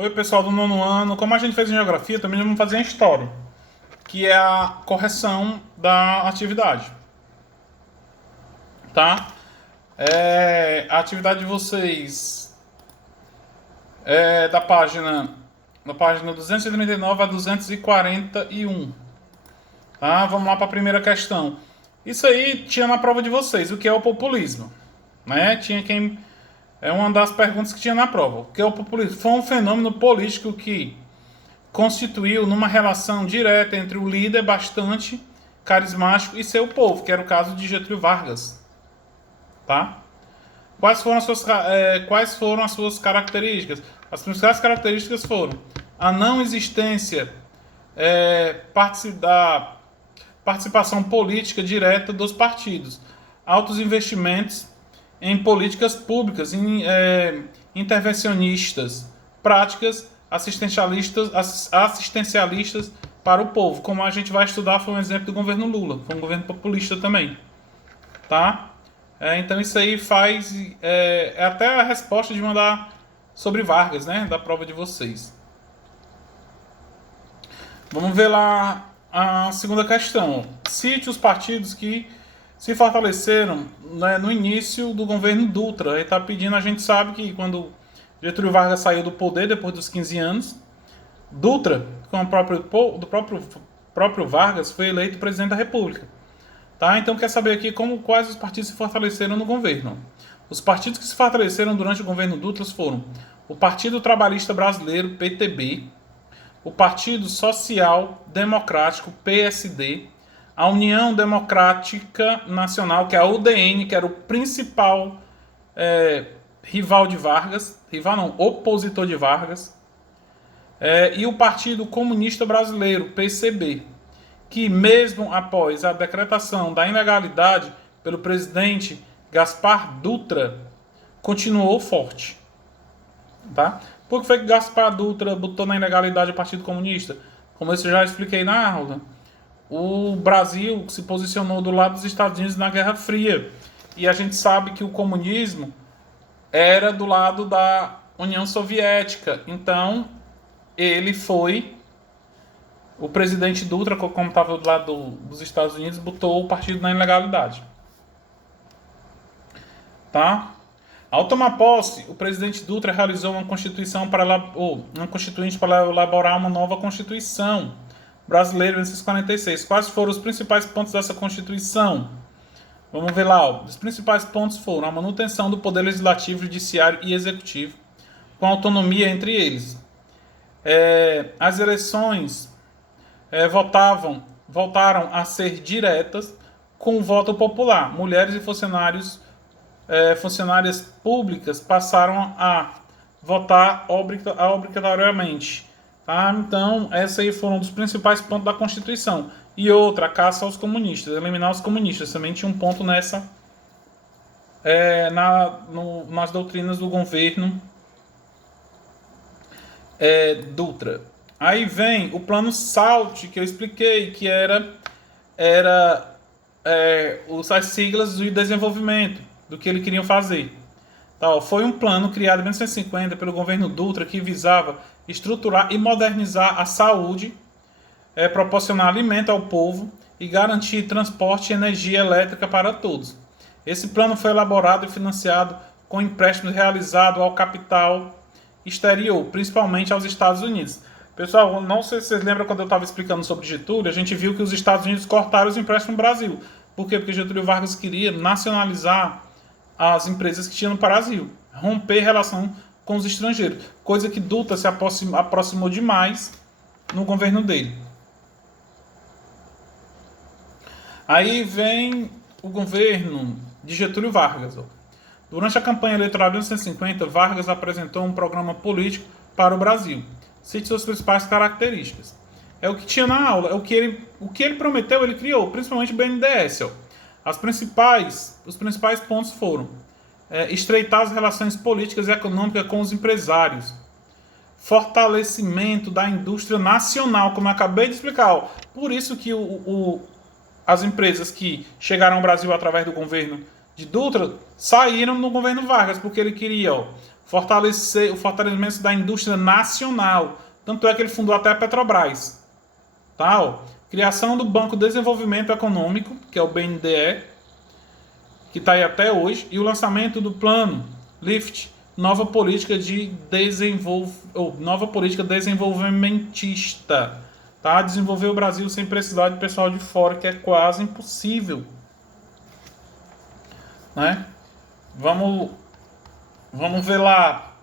Oi, pessoal do nono ano. Como a gente fez em geografia, também vamos fazer em história, que é a correção da atividade, tá? A atividade de vocês é da página 239 a 241, tá? Vamos lá para a primeira questão. Isso aí tinha na prova de vocês, o que é o populismo, né? É uma das perguntas que tinha na prova. O que é o populismo? Foi um fenômeno político que constituiu numa relação direta entre o líder bastante carismático e seu povo, que era o caso de Getúlio Vargas, tá? Quais foram as suas características? As principais características foram a não existência da participação política direta dos partidos, altos investimentos em políticas públicas, intervencionistas, práticas assistencialistas para o povo. Como a gente vai estudar, foi um exemplo do governo Lula, foi um governo populista também, tá? Então isso aí é até a resposta de mandar sobre Vargas, né, da prova de vocês. Vamos ver lá a segunda questão. Cite os partidos que se fortaleceram, né, no início do governo Dutra. Ele está pedindo, a gente sabe que quando Getúlio Vargas saiu do poder depois dos 15 anos, Dutra, com o próprio Vargas, foi eleito presidente da República. Tá? Então quer saber aqui quais os partidos se fortaleceram no governo. Os partidos que se fortaleceram durante o governo Dutra foram o Partido Trabalhista Brasileiro, PTB, o Partido Social Democrático, PSD, a União Democrática Nacional, que é a UDN, que era o principal rival de Vargas, rival não, opositor de Vargas, e o Partido Comunista Brasileiro, PCB, que mesmo após a decretação da ilegalidade pelo presidente Gaspar Dutra, continuou forte. Tá? Por que foi que Gaspar Dutra botou na ilegalidade o Partido Comunista? Como eu já expliquei na aula, o Brasil se posicionou do lado dos Estados Unidos na Guerra Fria. E a gente sabe que o comunismo era do lado da União Soviética. Então, o presidente Dutra, como estava do lado dos Estados Unidos, botou o partido na ilegalidade. Tá? Ao tomar posse, o presidente Dutra realizou uma constituinte para elaborar uma nova Constituição brasileira em 1946. Quais foram os principais pontos dessa Constituição? Vamos ver lá. Os principais pontos foram a manutenção do poder legislativo, judiciário e executivo, com autonomia entre eles. As eleições voltaram a ser diretas com o voto popular. Mulheres e funcionárias públicas passaram a votar obrigatoriamente. Tá? Então, esses aí foram um dos principais pontos da Constituição. E outra, a caça aos comunistas, eliminar os comunistas. Também tinha um ponto nas doutrinas do governo Dutra. Aí vem o plano SALT, que eu expliquei, que era as siglas de desenvolvimento do que eles queriam fazer. Foi um plano criado em 1950 pelo governo Dutra que visava estruturar e modernizar a saúde, proporcionar alimento ao povo e garantir transporte e energia elétrica para todos. Esse plano foi elaborado e financiado com empréstimos realizados ao capital exterior, principalmente aos Estados Unidos. Pessoal, não sei se vocês lembram quando eu estava explicando sobre Getúlio, a gente viu que os Estados Unidos cortaram os empréstimos no Brasil. Por quê? Porque Getúlio Vargas queria nacionalizar as empresas que tinham no Brasil, romper relação com os estrangeiros, coisa que Dutra se aproximou demais no governo dele. Aí vem o governo de Getúlio Vargas. Durante a campanha eleitoral de 1950, Vargas apresentou um programa político para o Brasil. Cite suas principais características. É o que tinha na aula, o que ele prometeu, ele criou, principalmente o BNDES. Os principais pontos foram estreitar as relações políticas e econômicas com os empresários, fortalecimento da indústria nacional, como eu acabei de explicar. Por isso que as empresas que chegaram ao Brasil através do governo de Dutra saíram no governo Vargas, porque ele queria fortalecer o fortalecimento da indústria nacional. Tanto é que ele fundou até a Petrobras. Tá? Ó. Criação do Banco de Desenvolvimento Econômico, que é o BNDE, que está aí até hoje, e o lançamento do plano LIFT, nova política desenvolvimentista, tá? Desenvolver o Brasil sem precisar de pessoal de fora, que é quase impossível, né? Vamos ver lá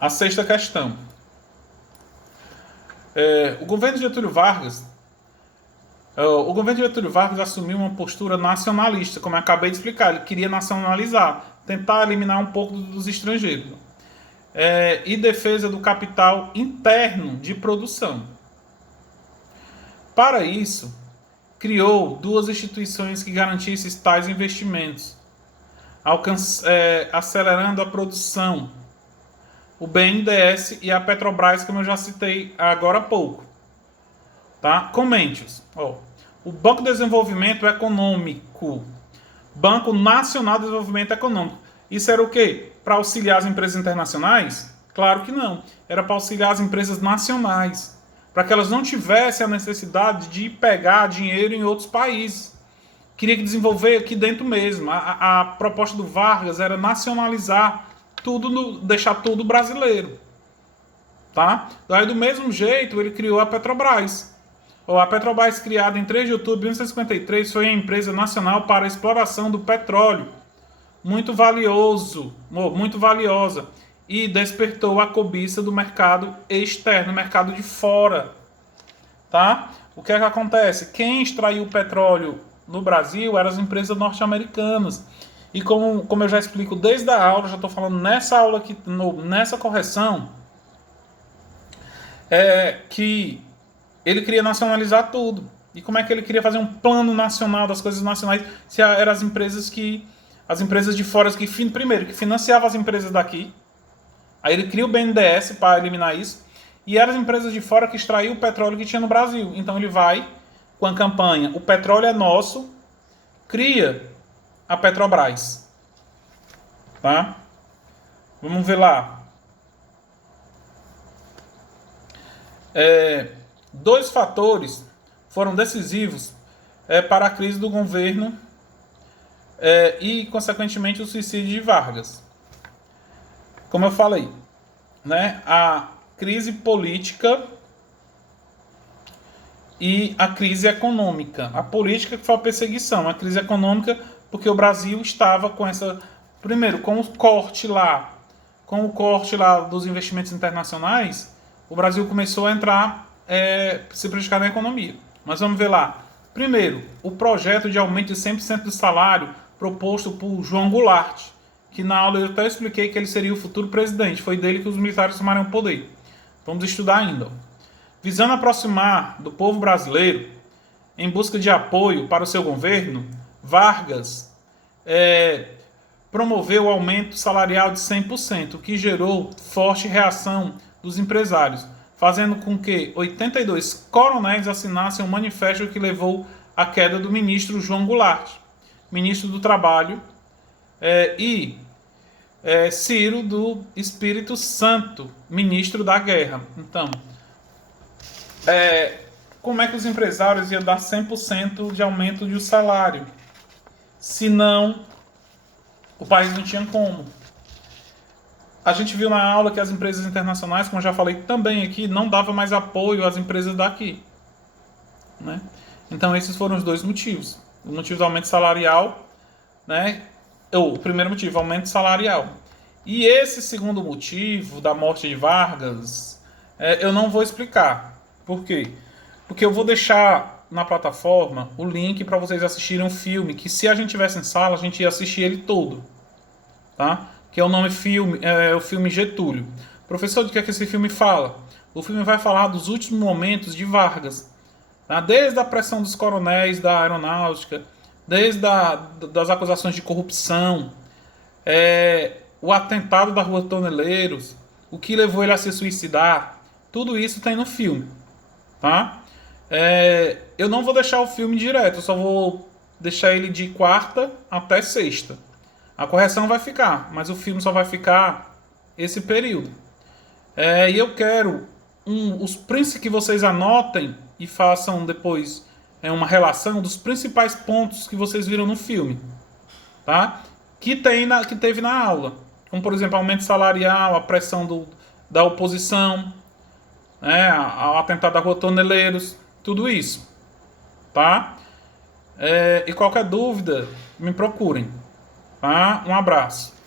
a sexta questão. O governo de Getúlio Vargas assumiu uma postura nacionalista, como eu acabei de explicar. Ele queria nacionalizar, tentar eliminar um pouco dos estrangeiros. E defesa do capital interno de produção. Para isso, criou duas instituições que garantissem tais investimentos, acelerando a produção: o BNDES e a Petrobras, como eu já citei agora há pouco. Tá? Comente-os. O Banco de Desenvolvimento Econômico, Banco Nacional de Desenvolvimento Econômico. Isso era o quê? Para auxiliar as empresas internacionais? Claro que não. Era para auxiliar as empresas nacionais, para que elas não tivessem a necessidade de pegar dinheiro em outros países. Queria desenvolver aqui dentro mesmo. A proposta do Vargas era nacionalizar tudo, deixar tudo brasileiro. Tá? Daí, do mesmo jeito, ele criou a Petrobras. A Petrobras, criada em 3 de outubro de 1953, foi a empresa nacional para a exploração do petróleo. Muito valiosa, e despertou a cobiça do mercado externo, mercado de fora. Tá? O que é que acontece? Quem extraiu o petróleo no Brasil eram as empresas norte-americanas. E como eu já explico desde a aula, já estou falando nessa aula aqui, nessa correção, que ele queria nacionalizar tudo. E como é que ele queria fazer um plano nacional das coisas nacionais, se eram as empresas de fora que financiavam as empresas daqui. Aí ele cria o BNDES para eliminar isso. E eram as empresas de fora que extraíam o petróleo que tinha no Brasil. Então ele vai com a campanha "O petróleo é nosso", cria a Petrobras. Tá? Vamos ver lá. Dois fatores foram decisivos para a crise do governo e, consequentemente, o suicídio de Vargas. Como eu falei, né, a crise política e a crise econômica. A política que foi a perseguição, a crise econômica porque o Brasil estava com essa... Primeiro, com o corte lá dos investimentos internacionais, o Brasil começou a entrar, se prejudicar na economia. Mas vamos ver lá. Primeiro, o projeto de aumento de 100% do salário proposto por João Goulart, que na aula eu até expliquei que ele seria o futuro presidente. Foi dele que os militares tomaram o poder. Vamos estudar ainda. Visando aproximar do povo brasileiro, em busca de apoio para o seu governo, Vargas promoveu o aumento salarial de 100%, o que gerou forte reação dos empresários, fazendo com que 82 coronéis assinassem um manifesto que levou à queda do ministro João Goulart, ministro do Trabalho, e Ciro do Espírito Santo, ministro da Guerra. Então, como é que os empresários iam dar 100% de aumento de salário? Senão, o país não tinha como. A gente viu na aula que as empresas internacionais, como eu já falei também aqui, não davam mais apoio às empresas daqui. Né? Então, esses foram os dois motivos. O motivo do aumento salarial, né? O primeiro motivo, aumento salarial. E esse segundo motivo, da morte de Vargas, eu não vou explicar. Por quê? Porque eu vou deixar na plataforma o link para vocês assistirem um filme, que se a gente tivesse em sala, a gente ia assistir ele todo. Tá? Que é o nome filme, o filme Getúlio. Professor, do que é que esse filme fala? O filme vai falar dos últimos momentos de Vargas. Tá? Desde a pressão dos coronéis da aeronáutica, desde das acusações de corrupção, o atentado da Rua Toneleiros, o que levou ele a se suicidar, tudo isso tem no filme. Tá? Eu não vou deixar o filme direto, eu só vou deixar ele de quarta até sexta. A correção vai ficar, mas o filme só vai ficar esse período. E eu quero que vocês anotem e façam depois uma relação dos principais pontos que vocês viram no filme, tá? Que teve na aula, como por exemplo aumento salarial, a pressão da oposição, né, ao atentado da Rua Toneleiros, tudo isso, tá? E qualquer dúvida, me procurem, tá? Um abraço.